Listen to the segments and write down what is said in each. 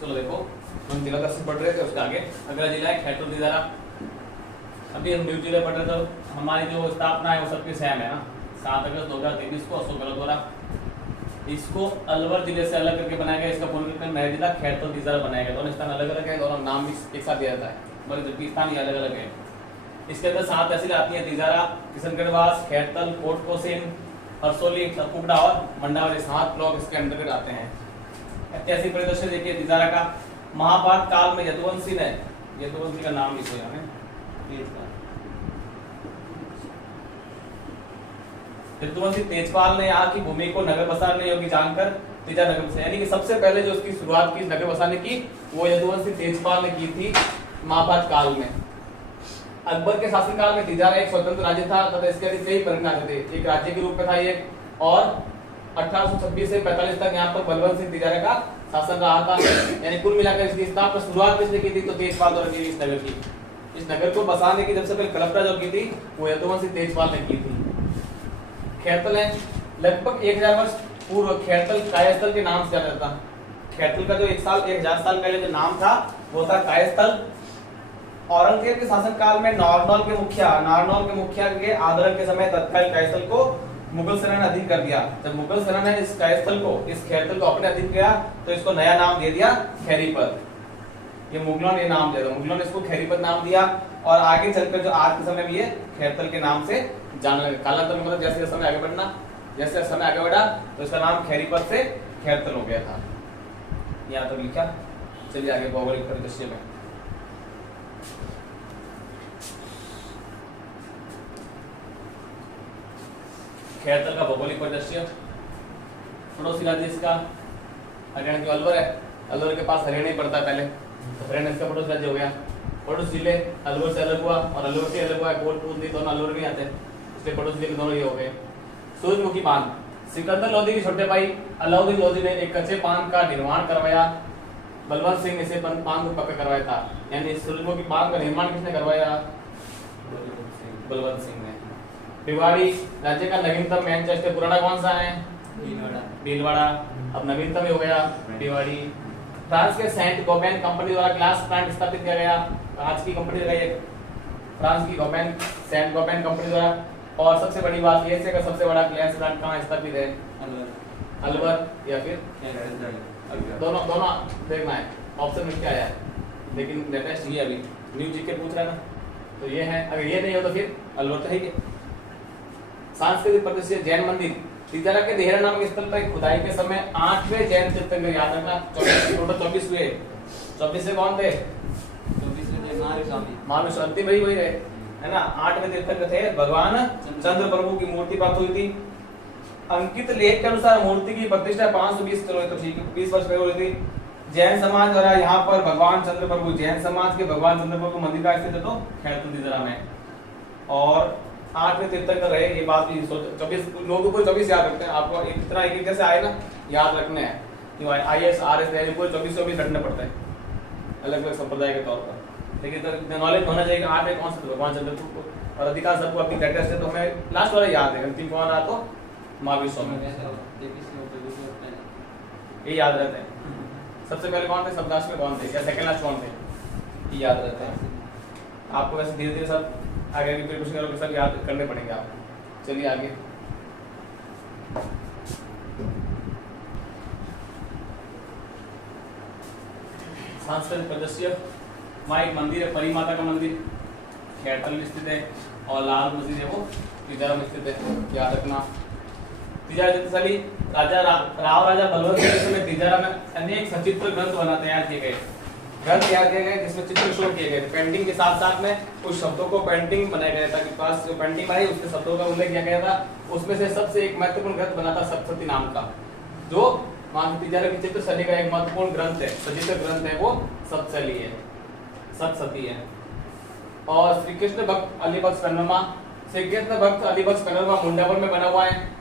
चलो देखो हम जिला दस पढ़ रहे थे, उसके आगे अगला जिला है खैरतुल तिजारा। अभी हम न्यू जिले पढ़ रहे थे, हमारी जो स्थापना है वो सबकी सेम है ना, 7 अगस्त 2023 को अशोक गहलोत द्वारा। इसको अलवर जिले से अलग करके बनाया गया, इसका पुनर्विक्रम नया जिला खैरतुल तिजारा बनाया गया। दोनों स्थान अलग अलग है, दोनों नाम भी एक साथ दिया जाता है, मगर जबकि स्थान ये अलग अलग है। इसके अंदर 7 तहसील आती है, तिजारा, किशनगढ़वास, खैरतल, कोटकोसिन, हरसोली, कुकड़ा और मंडावली, 7 ब्लॉक इसके अंतर्गत आते हैं। ऐतिहासिक परिदृश्य देखिए तिजारा का। महाभारत काल में यदुवंशी ने, यदुवंशी का नाम लिखो यहाँ यदुवंशी तेजपाल ने यहाँ की भूमि को नगर बसाने योग्य जानकर तिजा नगर बसाया, यानी कि सबसे पहले जो उसकी शुरुआत की नगर बसाने की वो यदुवंशी तेजपाल ने की थी महाभारत काल में। अकबर के शासनकाल में तिजारा एक स्वतंत्र राज्य था तथा इसके अधीन कई प्रमुख राज्य थे, एक राज्य के रूप में था ये। और 1826 से 45 तक यहाँ पर बलवंत सिंह तिजारा का शासन रहा था। यानी कुल मिलाकर इसकी स्थापना शुरुआत किसने की थी, तो तेजपाल द्वारा की इस नगर की। इस नगर को बसाने की सबसे पहले कल्पना जो की थी वो यदुवंश सिंह तेजपाल ने की थी। खैरतल है, लगभग 1000 वर्ष पूर्व खैरतल कायस्थल के नाम से जाना जाता। खैरतल का जो 1000 साल पहले जो नाम था वो था कायस्थल। औरंगजेब के शासनकाल में नारनौल के मुखिया के आदरण के समय तत्काल कायस्थल को मुगल सेना ने अधीन कर दिया। जब मुगल सेना ने इस कायस्थल को, इस खैरतल को अपने अधीन किया तो इसको नया नाम दे दिया खैरीपत। ये मुगलों ने नाम दिया, मुगलों ने इसको खैरीपत नाम दिया और आगे चलकर जो आज के समय में ये खैरतल के नाम से जाना लगा। कालांतर मतलब जैसे समय आगे बढ़ना, जैसे समय आगे बढ़ा तो इसका नाम खैरीपत से खैरतल हो गया था। यहाँ तक लिखा। चलिए आगे भौगोलिक परिदृश्य में। खैरतल का भौगोलिक परिदृश्य। पड़ोसी राज्य इसका हरियाणा की अलवर है, अलवर के पास हरियाणा ही पड़ता है पहले, हरियाणा इसका पड़ोसी राज्य हो गया। पड़ोसी जिले अलवर से अलग हुआ और अलवर से अलग हुआ, कोटपुतली दोनों अलवर में आते हैं, इसलिए पड़ोसी जिले दोनों ये हो गए। सूरजमुखी बांध, सिकंदर लोधी के छोटे भाई अलाउद्दीन लोधी ने एक कच्चे बांध का निर्माण करवाया। बलवंत सिंह ने इसे बांध को पक्का करवाया था। यानी सूरजमुखी बांध का निर्माण किसने करवाया, बलवंत सिंह ने। भिवाड़ी राज्य का नवीनतम मैनचेस्टर, पुराना कौन सा है, भीलवाड़ा, अब नवीनतम हो गया भिवाड़ी। फ्रांस के सेंट गोबेन कंपनी द्वारा ग्लास प्लांट स्थापित किया गया। आज की कंपनी लगाई है फ्रांस की सेंट गोबेन कंपनी द्वारा। और सबसे बड़ी बात ये है कि सबसे बड़ा ग्लास प्लांट कहाँ स्थापित है, अलवर या फिर दोनों देखना है ऑप्शन में क्या है, लेकिन लेटेस्ट ये अभी न्यू जीके पूछ रहा है ना, तो ये है। अगर ये नहीं हो तो फिर अलवर तो है ही। सांस्कृतिक परिदृश्य, जैन मंदिर। तिजारा के देहरा नामक स्थल पर खुदाई के समय 8वें जैन तीर्थंकर, याद रखना 24 हुए। 24 से कौन थे, 24 थे महावीर स्वामी, अंतिम वही रहे है ना। 8वें तीर्थंकर थे भगवान चंद्र प्रभु की मूर्ति प्राप्त हुई थी। अंकित लेख के अनुसार मूर्ति की प्रतिष्ठा 520 किलो, तो ठीक है 20 वर्ष पहले हुई थी। जैन समाज द्वारा यहाँ पर भगवान चंद्र प्रभु, जैन समाज के भगवान चंद्र प्रभु मंदिर का स्थित है तो खैरतुल तिजारा में। और 8वें तीर्थंकर रहे, ये बात भी 24 लोगों को 24 याद रखते हैं। आपको इतना एक जैसे आए ना याद रखने हैं, IAS RS तैयारी पूरे 24 रखने पड़ते हैं अलग अलग संप्रदाय के तौर पर। लेकिन तो नॉलेज होना चाहिए 8वें कौन सा भगवान चंद्र प्रभु, और अधिकांश सबको अपनी लेटेस्ट है तो हमें लास्ट वाला याद है, अंतिम कौन रहा तो महावीर स्वामी, ये याद रहते हैं। सबसे पहले कौन थे, सब लास्ट में कौन थे, या सेकंड लास्ट कौन थे, ये याद रहते हैं आपको। वैसे धीरे धीरे सब आगे भी प्रिपरेशन सब याद करने पड़ेंगे आपको। चलिए आगे। सांस्कृतिक परिदृश्य, वहाँ एक मंदिर है, परी माता का मंदिर, खैरतल में स्थित है। और लाल मस्जिद है वो तिजारा में स्थित है, याद रखना। तिजारा शक्तिशाली राजा राजा बलवंत सिंह के समय तिजारा में अनेक सचित्र ग्रंथ तैयार किए गए, जिसमें चित्र शो किए गए। पेंटिंग के साथ साथ में कुछ शब्दों को पेंटिंग बनाया गया था, पास जो पेंटिंग बनाई उसके शब्दों का उल्लेख किया गया था। उसमें से सबसे एक महत्वपूर्ण ग्रंथ बना था सप्तशती नाम का, जो तिजारा की चित्रशैली का एक महत्वपूर्ण ग्रंथ है, सचित्र ग्रंथ है, वो सप्तशती है, सप्तशती है। और श्री कृष्ण भक्त अली बख्श पैनोरमा मुंडावर में बना हुआ है।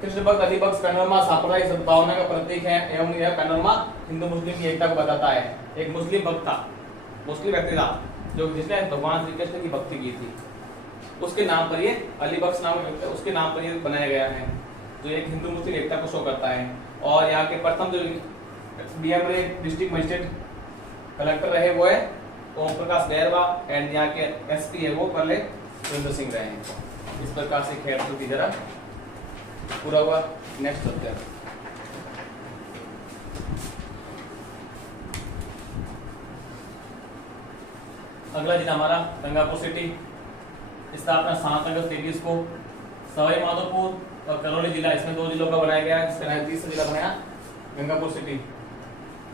कृष्ण भक्त अली बख्श पैनोरमा सांप्रदायिक सद्भावना का प्रतीक है एवं यह पैनोरमा हिंदू मुस्लिम की एकता को बताता है। एक मुस्लिम भक्त था, मुस्लिम व्यक्ति था जो जिसने भगवान श्री कृष्ण की भक्ति की थी, उसके नाम पर ये अली बख्श नाम उसके नाम पर ये बनाया गया है, जो एक हिंदू मुस्लिम एकता को शो करता है। और यहाँ के प्रथम जो डीएम रहे डिस्ट्रिक्ट मजिस्ट्रेट, कलेक्टर रहे वो है ओम प्रकाश बैरवा, एंड यहाँ के एसपी है वो पहले सुरेंद्र सिंह रहे हैं। इस प्रकार से खैरपुर की जरा पूरा हुआ। नेक्स्ट होते हैं अगला जिला हमारा गंगापुर सिटी, स्थापना 7 अगस्त 23 को। सवाई माधोपुर और करौली जिला, इसमें 2 जिलों का बनाया गया है, इसका 30 जिला बनाया गंगापुर सिटी।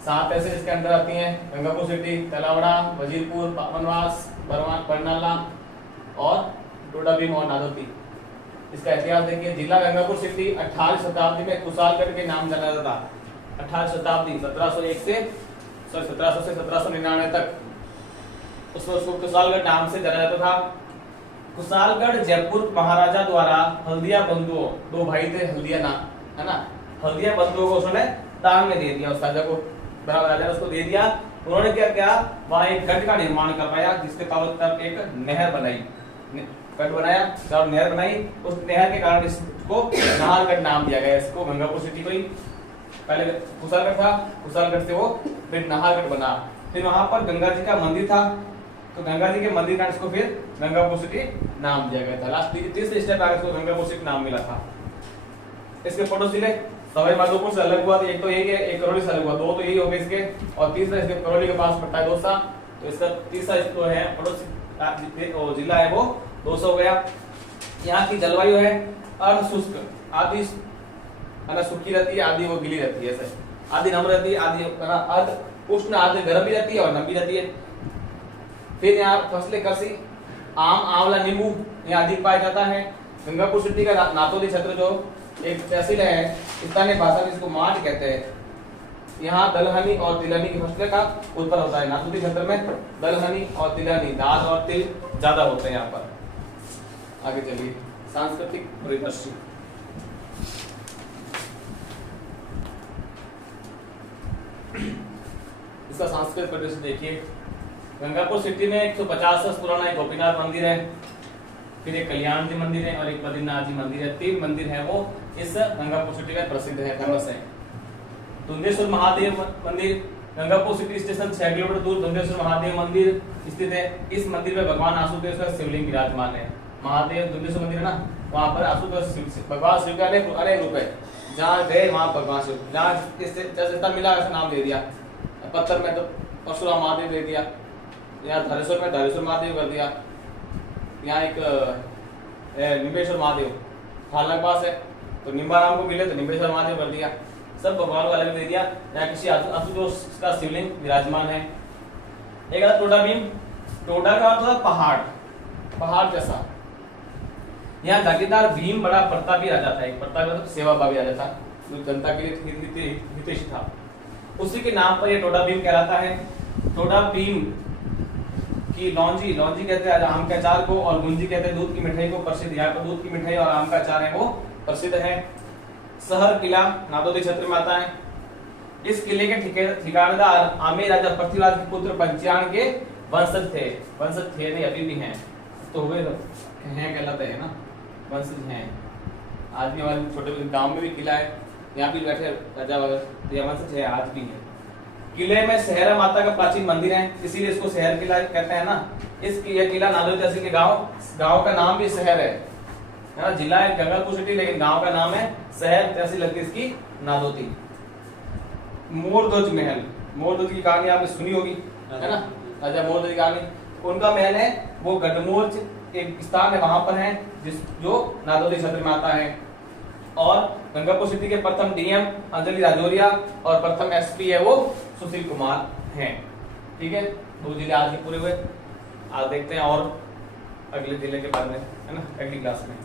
7 तहसील इसके अंदर आती हैं, गंगापुर सिटी, तलावड़ा, वजीरपुर, पापनवास, बरनाला और डोडाभीम और नादौती। इसका इतिहास देखिए, जिला गंगापुर सिटी 18वीं शताब्दी में कुशालगढ़ के नाम जाना जाता था। 18वीं शताब्दी 1700 से 1799 तक उसको कुशालगढ़ नाम से जाना जाता था। कुशालगढ़ जयपुर महाराजा द्वारा हल्दिया बंधुओं, 2 भाई थे हल्दिया नाम, है ना, हल्दिया बंधुओं को उसने दान में दे दिया, उस राजा को, बड़ा राजा ने उसको दे दिया। उन्होंने क्या किया, वहां एक गढ़ का निर्माण करवाया, जिसके चारों तरफ एक नहर बनाई, गढ़ बनाया और नहर बनाई। उस नहर के कारण इसको नाहरगढ़ नाम दिया गया। इसको गंगापुर सिटी को ही पहले कुशालगढ़ था, कुशालगढ़ से वो फिर नाहरगढ़ बना। फिर वहां पर गंगा जी का मंदिर था, तो गंगा जी के मंदिर का इसको फिर गंगापुर सिटी नाम दिया गया था। लास्ट 30 स्टेप आगे इसको गंगापुर सिटी नाम मिला था। इसके पड़ोसी जिले सवाई माधोपुर से अलग हुआ, तो एक तो यही है, एक करौली से अलग हुआ, 2 तो यही हो गए इसके, और तीसरा इसके करौली के पास पड़ता है दौसा, तो इसका तीसरा जो है पड़ोसी जिला है वो दौसा हो गया। यहाँ की जलवायु है अर्ध शुष्क, आधी सूखी रहती है, आधी वो गीली रहती है, ऐसे आधी नम रहती है, आधी अर्ध उष्ण, आधी गर्म भी रहती है और नम भी रहती है। फिर यहाँ फसलें कृषि, आम, आंवला, नींबू यहाँ अधिक पाया जाता है। गंगापुर सिटी का नातोली क्षेत्र जो एक तहसील है, स्थानीय भाषा में इसको माठ कहते हैं। यहाँ दलहनी और तिलहनी की फसलें का उत्पन्न होता है। नातोली क्षेत्र में दलहनी और तिलहनी, दाल और तिल ज्यादा होते हैं यहाँ पर। आगे चलिए, सांस्कृतिक परिदृश्य। इसका सांस्कृतिक परिदृश्य देखिए, गंगापुर सिटी में 150 वर्ष पुराना एक गोपीनाथ मंदिर है, फिर एक कल्याण जी मंदिर है और एक बद्रीनाथ जी मंदिर है। 3 मंदिर है वो इस गंगापुर सिटी में प्रसिद्ध है, फेमस है। धुंधेश्वर महादेव मंदिर, गंगापुर सिटी स्टेशन 6 किलोमीटर दूर धुंधेश्वर महादेव मंदिर स्थित है। इस मंदिर में भगवान आशुतोष का शिवलिंग विराजमान है। महादेव धुंधेश्वर मंदिर है ना, वहाँ पर आशुतोष भगवान शिव का अनेक रूप है। जहाँ गए वहाँ भगवान शिव, जहाँ जैसे मिला वैसे नाम दे दिया। पत्थर में तो परशुराम महादेव दे दिया, यहाँ धरेश्वर में धरेश्वर महादेव कर दिया, यहाँ एक निम्बेश्वर महादेव थाना के पास है, तो निम्बा नाम को मिले तो निम्बेश्वर महादेव कर दिया। सब भगवान को अलग दे दिया। यहाँ किसी आशुतोष का शिवलिंग विराजमान है। एक आता टोडाभीम, टोडा का अर्थ होता है पहाड़, पहाड़ जैसा। यहाँ जागीरदार भीम बड़ा प्रतापी राजा था, एक प्रतापी मतलब सेवाभावी राजा था, जो जनता के लिए हितैषी था। उसी के नाम पर यह टोडाभीम कहलाता है। टोडाभीम की लौंजी, लौंजी कहते हैं आम के अचार को, और गुंजी कहते हैं दूध की मिठाई को। प्रसिद्ध यहाँ पर दूध की मिठाई और आम का अचार है वो प्रसिद्ध है। शहर किला नादौती क्षेत्र में आता है। इस किले के ठिकानेदार आमेर राजा पृथ्वीराज के पुत्र पंचायन के वंशज थे। वंशज थे नहीं, अभी भी हैं, तो हुए हैं कहलाते हैं ना, वंशज हैं। आज भी हमारे छोटे गांव में भी किला है, यहाँ भी बैठे राजा वगैरह, यह वंशज है, आज भी है। किले में सहरा माता का प्राचीन मंदिर है, इसीलिए इसको शहर किला कहते हैं ना। यह किला नादौती तहसील के गांव का नाम भी शहर है ना। जिला है गंगापुर सिटी, लेकिन गांव का नाम है शहर, तहसील लगती है इसकी नादौती। मोरध्वज महल, मोरध्वज की कहानी आपने सुनी होगी, है ना, राजा मोरध्वज की कहानी। उनका महल है वो गढ़मोर्च एक स्थान है, वहां पर है जो नादौती क्षेत्र में आता है। और गंगापुर सिटी के प्रथम डीएम अंजलि राजौरिया और प्रथम एसपी है वो सुशील कुमार हैं। ठीक है, 2 जिले आज के पूरे हुए। आज देखते हैं और अगले जिले के बारे में, है ना, अगली क्लास में।